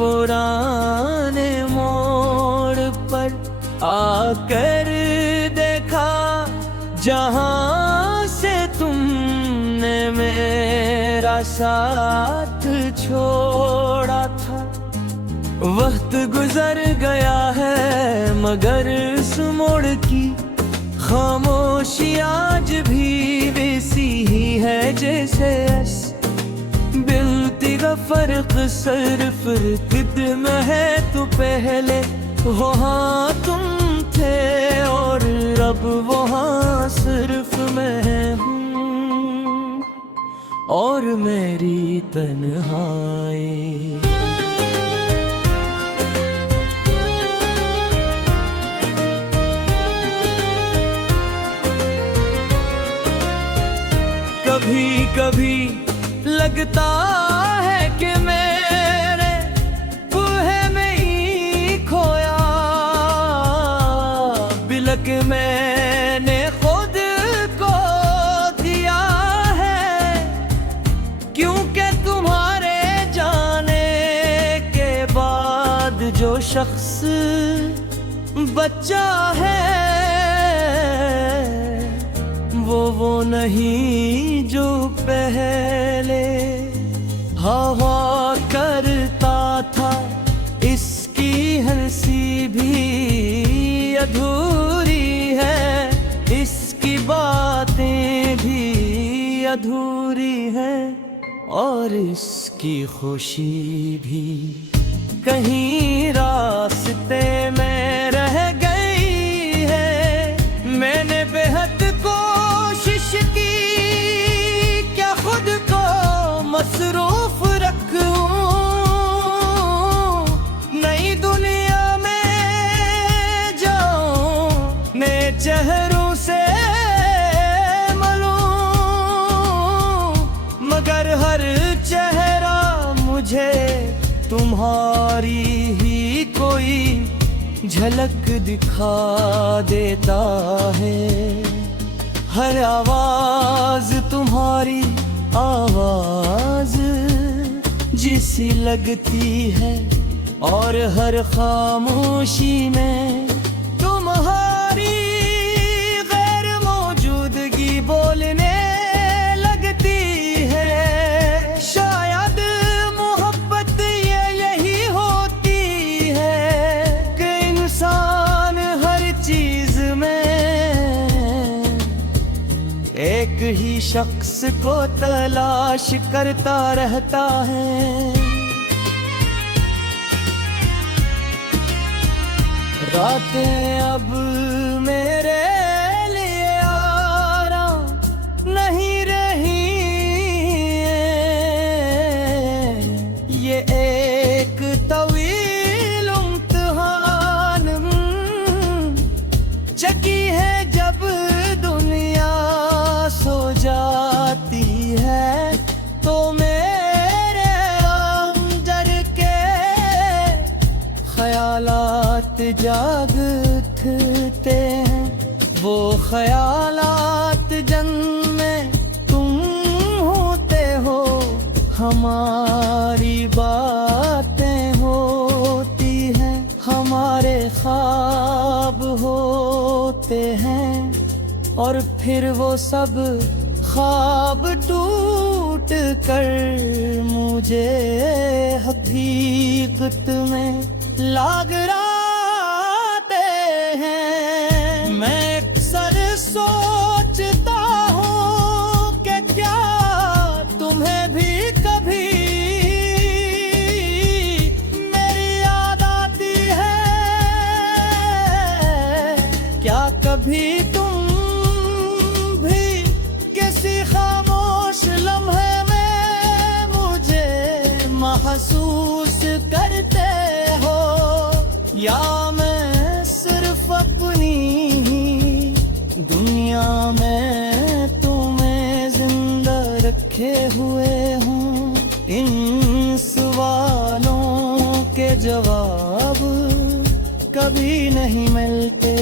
पुराने मोड़ पर आकर देखा, जहां से तुमने मेरा साथ छोड़ा था। वक्त गुजर गया है मगर इस मोड़ की खामोशी आज भी वैसी ही है जैसे फर्क सिर्फ किद में है। तो पहले वहाँ तुम थे और अब वहाँ सिर्फ मैं हूँ और मेरी तन्हाई। कभी कभी लगता है कि मेरे बूहे में ही खोया, बिलक मैंने खुद को दिया है। क्योंकि तुम्हारे जाने के बाद जो शख्स बच्चा है वो नहीं जो पहले हवा करता था। इसकी हंसी भी अधूरी है, इसकी बातें भी अधूरी हैं और इसकी खुशी भी कहीं रास्ते में रह गई है। मैंने बेहद कोशिश की क्या खुद को मसरूफ रखूं, नई दुनिया में जाऊं, नए चेहरों से मिलूं, मगर हर चेहरा मुझे तुम्हारी ही कोई झलक दिखा देता है। हर आवाज तुम्हारी आवाज जिसी लगती है और हर खामोशी में तुम्हारी गैर मौजूदगी बोलने लगती है। शायद मोहब्बत यही होती है कि इंसान हर चीज में एक ही शख्स को तलाश करता रहता है। रातें अब मेरे लिए आराम नहीं रही, ये एक तवील इम्तिहान चकी है जब दुनिया सो जाती है तो मेरे अंदर के ख्यालात जागते हैं। वो ख्यालात जिनमें तुम होते हो, हमारी बातें होती हैं, हमारे ख्वाब होते हैं और फिर वो सब ख्वाब टूट कर मुझे हकीकत में लाग लाते हैं। मैं अक्सर सोचता हूँ कि क्या तुम्हें भी कभी मेरी याद आती है, क्या कभी तुम महसूस करते हो, या मैं सिर्फ अपनी ही दुनिया में तुम्हें जिंदा रखे हुए हूँ। इन सवालों के जवाब कभी नहीं मिलते,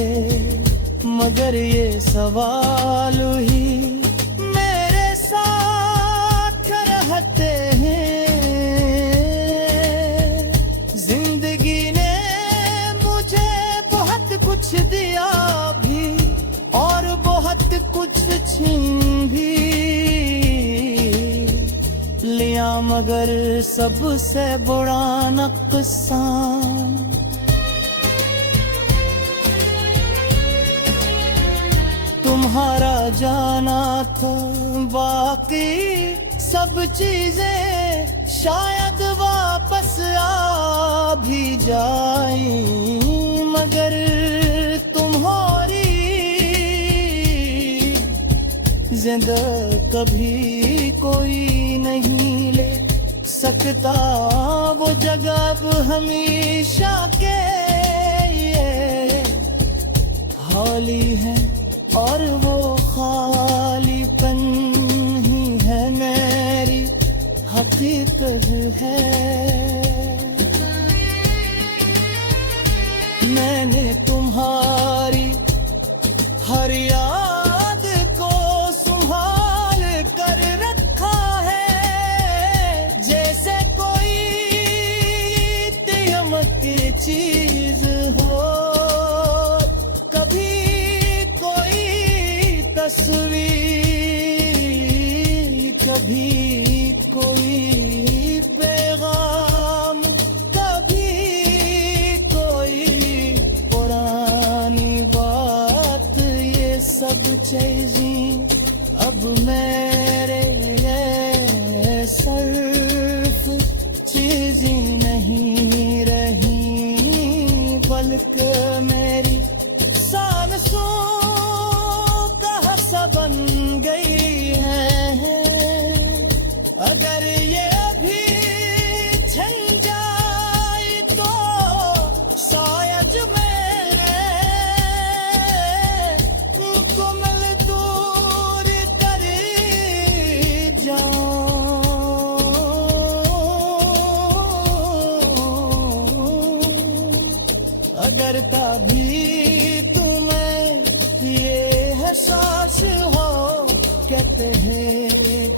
मगर ये सवाल ही मेरे साथ रहते हैं। मगर सबसे बड़ा नुकसान तुम्हारा जाना था। बाकी सब चीजें शायद वापस आ भी जाए, मगर तुम्हारी जिंदा कभी कोई नहीं ले सकता। वो जगह अब हमेशा के ये खाली है और वो खालीपन ही है मेरी हकीकत है। मैंने तुम्हारी हर याद को संभाल कर रखा है, जैसे कोई तियमत की चीज हो। कभी कोई तस्वीर, कभी कोई पैगाम, कभी कोई पुरानी बात। ये सब चीजें अब मेरे लिए सिर्फ चीजें नहीं रही, बल्कि मेरी सांसों का हिस्सा बन गई है। अगर ये अभी छिन जाए तो शायद मेरे मुकम्मल दूर कर जाऊं। अगर कभी तुम्हें ये एहसास हो, कहते हैं